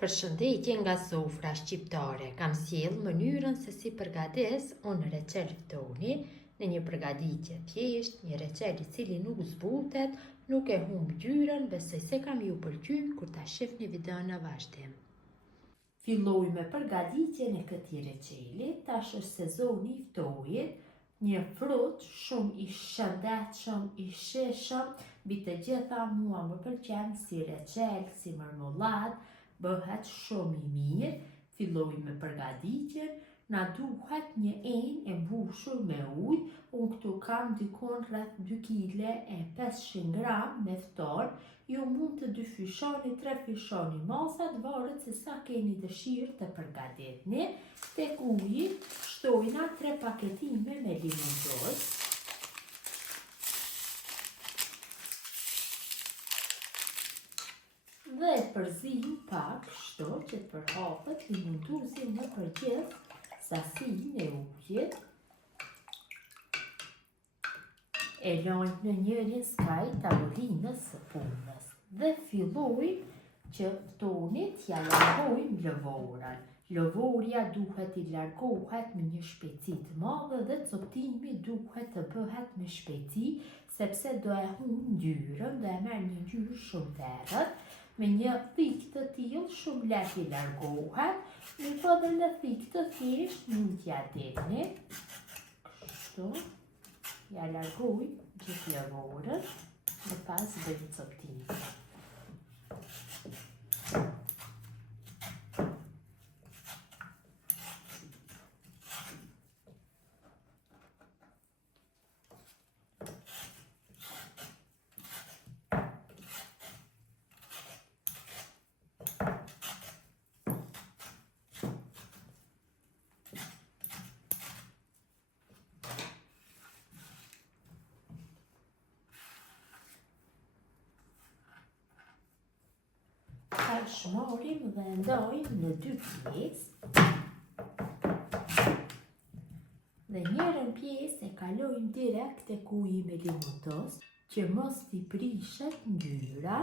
Përshëndetje nga sofra shqiptare, kam sjell mënyrën se si përgatis unë reçel ftoni në një përgatitje thjesht, një reçel I cili nuk zbutet, nuk e humb ngjyrën, besoj se kam ju pëlqyer kur ta shihni videon në vazhdim. Filloj me përgatitjen e këtij reçeli, tash është sezoni I ftojit, një frut shumë I shëndetshëm, I shijshëm, mbi të gjitha mua më pëlqen si reçel, si marmollad, bëhet shumë I mirë. Filloj me përgatitjen, na duhet një enë e mbushur me ujë, unë këtu kam dikon rreth 2 kg e 500 gram me ftor, ju mund të dyfyshoni, trefyshoni masat, varet se sa keni dëshirë të përgatitni. Tek uji shtojna 3 paketime me limoncoz. Dhe e përzim pak shto që të përhapet limoncozi në përgjithë sasinë e ujit. E lajm në njërin skaj tavolinës së punës dhe filloj që ftoni t'ja largojmë lëvorën. Lëvorja duhet I largohet me një shpejtësi të madhe dhe coptimi duhet të bëhet me shpejtësi sepse do e humb ngjyrën, do e merr një ngjyrë shumë të errët. Me një thikë të tillë shumë lehtë I largohet, mirëpo edhe me thikë të thjeshtë mund t'ja dini. Kështu, ja largoj gjithë lëvorën, më pas bëj coptimin. Tash marrim dhe ndajmë në 2 pjesë. Dhe njërën pjesë e kalojmë direkt tek uji me limoncoz, që mos t'i prishet ngjyra,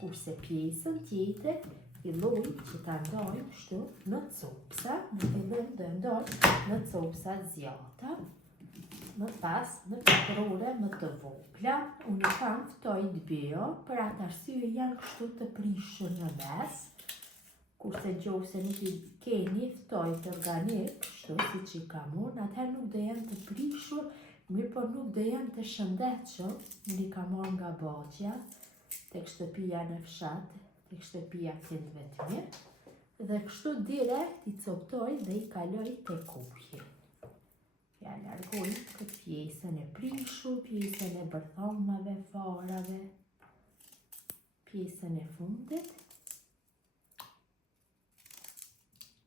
kurse pjesën tjetër filloj që ta ndajmë kështu në copsa, në fillim do ndaj në copsa zjata, më pas në katrore më të vogla. Unë I kam ftojt bio, për atë arsye janë kështu të prishur në mes, kurse nëse nuk I keni ftojt organik, kështu siç I kam unë, atëherë nuk do janë të prishur, mirëpo nuk do janë të shëndetshëm. Unë I kam marrë nga Baçja, tek shtëpia në fshat, tek shtëpia Klint Vetmir, dhe kështu direkt I coptoj dhe I kaloj tek uji. Ja largoj këtë pjesën e prishur, pjesën e bërthomave, farave, pjesën e fundit.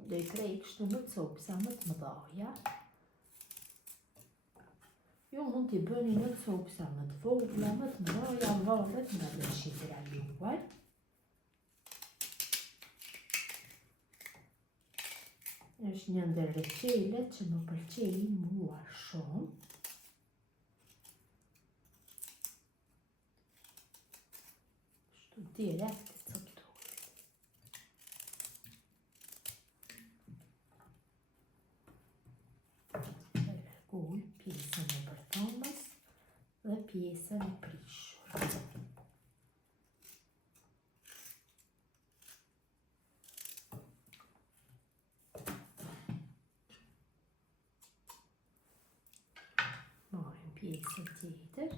Do I krej kështu në copsa më të mëdha. Ju mund t'i bëni në copsa më të vogla, më të mëdha, varet nga dëshira juaj. Është një ndër reçelet që më pëlqejnë mua shumë. Kështu direkt coptoj. Largoj pjesën e bërthomës dhe pjesën e prishur. Pjesën tjetër.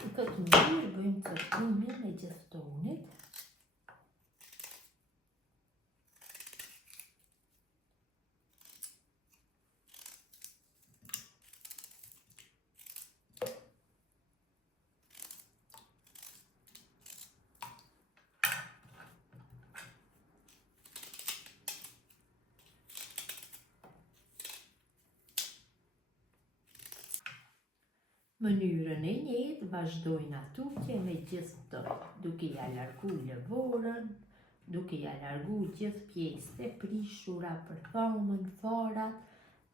Në këtë mënyrë bëjmë coptimin e gjithë ftonit. Mënyrën e njëjtë vazhdojnë atutje me gjithë ftojt, duke ja largu lëvorën, duke ja largu gjithë pjesët e prishura, bërthomën, farat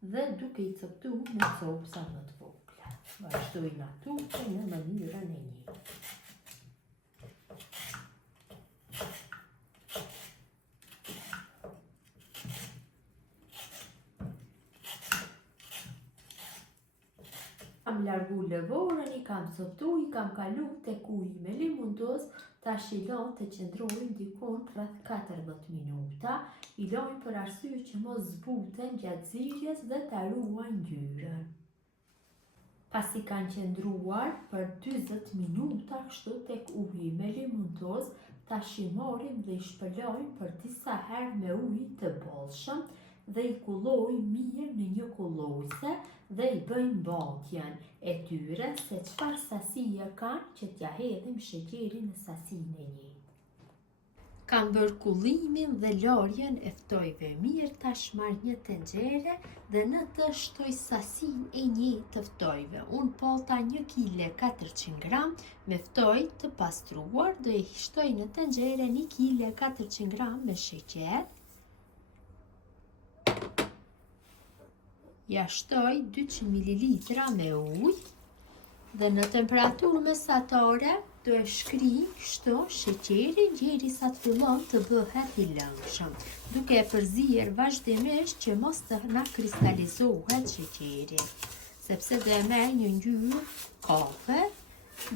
dhe duke I coptu në copsa më të vogla. Vazhdojnë atutje në mënyrën e njëjtë. lëvorën, i kam sotu, i kam kalu tek uji me limundoz, tash i lëm të qëndrojnë dikon rreth 14 minuta, i lëm për arsye që mos zbuten gjatë zirjes dhe ta ruajnë ngjyrën. Pas i kanë qëndruar për 20 minuta kështu tek uji me limundoz, tash i marrim dhe i shpëlojmë për disa herë me ujë të bollshëm dhe i kullojmë mirë në një kullojse dhe i bëjmë bantjen e tyre se çfarë sasie kanë që t'ja hedhim sheqerin në sasinë e njëjtë. Kam bërë kullimin dhe larjen e ftojve mirë, tash marr një tenxhere dhe në të shtoj sasinë e njëjtë të ftojve. Unë pata 1 kg 400 gram me ftoj të pastruar, do e shtoj në tenxhere 1 kg 400 gram me sheqer. Ja shtoj 200 ml me ujë dhe në temperaturë mesatare do e shkri kështu sheqerin derisa të fillon të bëhet i lëngshëm, duke e përzier vazhdimisht që mos të na kristalizohet sheqeri, sepse do e merr një ngjyrë kafe,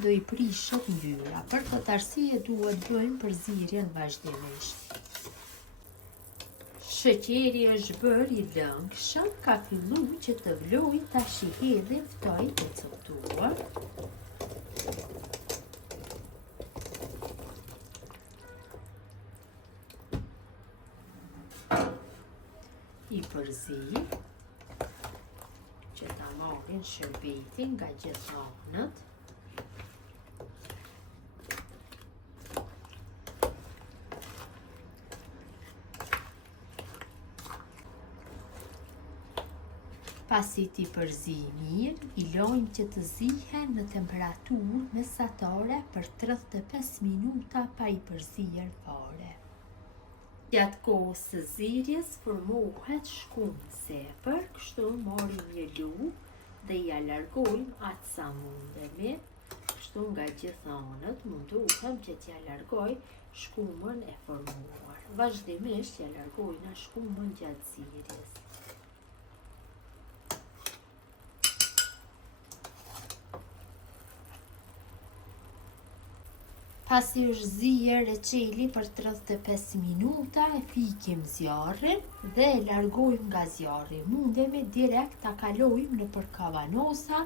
do i prishet ngjyra. Për këtë arsye duhet bëjmë përzierjen vazhdimisht. Sheqeri është bërë i lëngshëm, ka filluar që të vlojë, tash i hedhim ftoj të coptuar. I përzi që ta marrin shërbetin nga gjithë anët. Pasi t'i përzi mirë, i lojmë që të zihen në temperaturë mesatare për 35 minuta pa i përzier fare. Gjatë kohës së zirjes formohet shkumë sepër, kështu marrim një lugë dhe ja largojmë atë sa mundemi, kështu nga gjithë anët munduhem që t'ja largoj shkumën e formuar. Vazhdimisht ja largojna shkumën gjatë zirjes. Pasi është zier reçeli për 35 minuta, e fikim zjarrin dhe e largojmë nga zjarri. Mundemi direkt ta kalojmë nëpër kavanosa,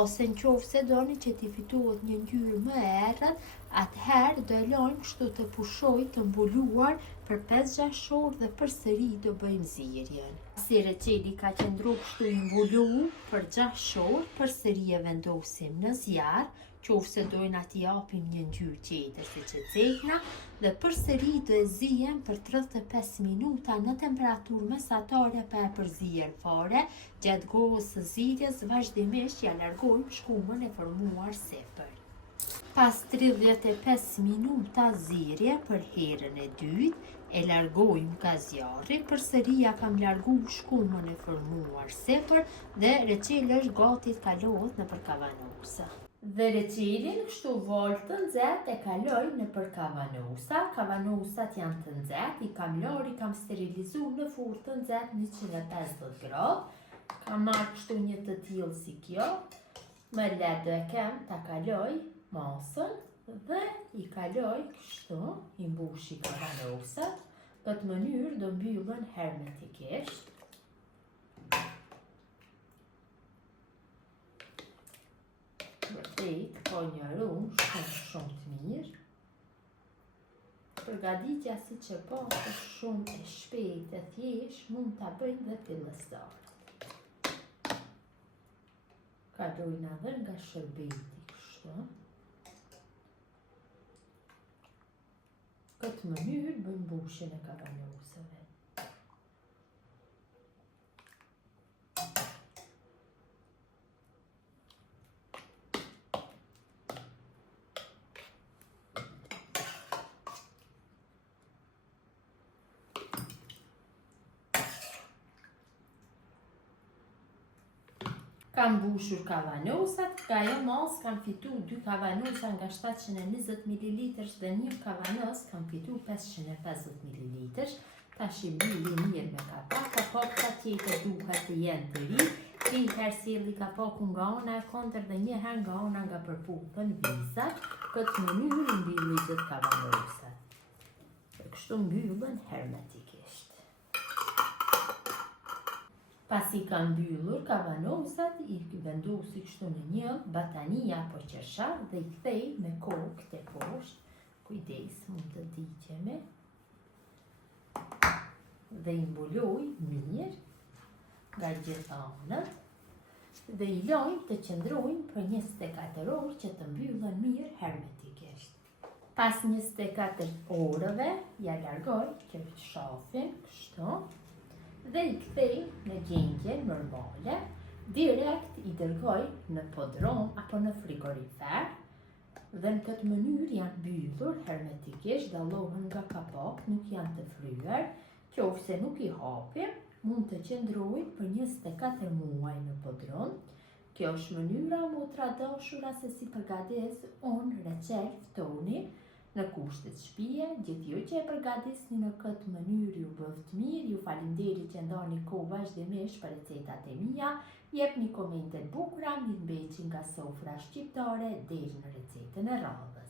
ose nëse doni që t'i fitohet një ngjyrë më e errët, atëherë do e lajmë kështu të pushoj të mbuluar për 5-6 orë dhe përsëri do bëjmë zirjen. Pasi reçeli ka qëndruar kështu i mbuluar për 6 orë, përsëri e vendosim në zjarr, qofse dojna t'i japim një ngjyrë tjetër siç e cekna, dhe përsëri do e zihem për 35 minuta në temperaturë mesatare pa e përzier fare. Gjatë kohës së zirjes vazhdimisht ja largojmë shkumën e formuar sepër. Pas 35 minuta zirje për herën e dytë, e largojmë nga zjarri, përsëri ja kam larguar shkumën e formuar sepër dhe reçeli është gati të kalohet nëpër kavanosa. Dhe reçelin kështu volë të nxehtë e kaloj nëpër kavanosa. Kavanosat janë të nxehtë, i kam larë, i kam sterilizuar në furrë të nxehtë 150 gradë. Kam marrë kështu një të tillë si kjo. Më lehtë do e kem ta kaloj masën dhe i kaloj kështu, i mbushi kavanosat. Në këtë mënyrë do mbyllen hermetikisht. Vërtet, ka një aromë shumë të mirë. Përgatitja siç e pa është shumë e shpejtë e thjeshtë, mund ta bëjnë dhe fillestarët. Kalojna edhe nga shërbeti kështu. Këtë mënyrë bëjmë mbushjen e kavanosave. Kam mbushur kavanosat, nga ajo mas kam fituar 2 kavanosa nga 720 ml dhe një kavanos kam fituar 550 ml. Tash i mbylli mirë me kapak, kapakta tjetër duhet të jenë të ri 3 herë sjellni kapakun nga ana e kontër dhe 1 herë nga ana nga përputhën vizat. Këtë mënyrë i mbylli gjithë kavanosat. Kështu mbyllen hermetikisht. Pasi ka mbyllur kavanosat, i vendosi kështu në një batani apo qershar dhe i kthej me kokë te poshtë. Kujdes, mund të ndiqemi. Dhe i mbuloj mirë nga gjitha anët dhe i lojmë të qëndrojnë për 24 orë që të mbyllen mirë hermetikisht. Pas 24 orëve, ja largoj këtë shafin, kështu, dhe i kthej në gjendje normale, direkt i dërgoj në podron apo në frigorifer, dhe në këtë mënyrë janë mbyllur hermetikisht, dallohen nga kapak, nuk janë të fryer, qofse nuk i hapim, mund të qëndrojnë për 24 muaj në podron. Kjo është mënyra motra dashura se si përgatis unë recel ftoni në kushtet shtëpie. Gjithë ju që e përgatisni në këtë mënyrë ju bëft mirë, ju falinderit që ndani kohë vazhdimisht për recetat e mia, jepni komente bukura, mirëmbëjtje nga sofra shqiptare deri në recetën e radhës.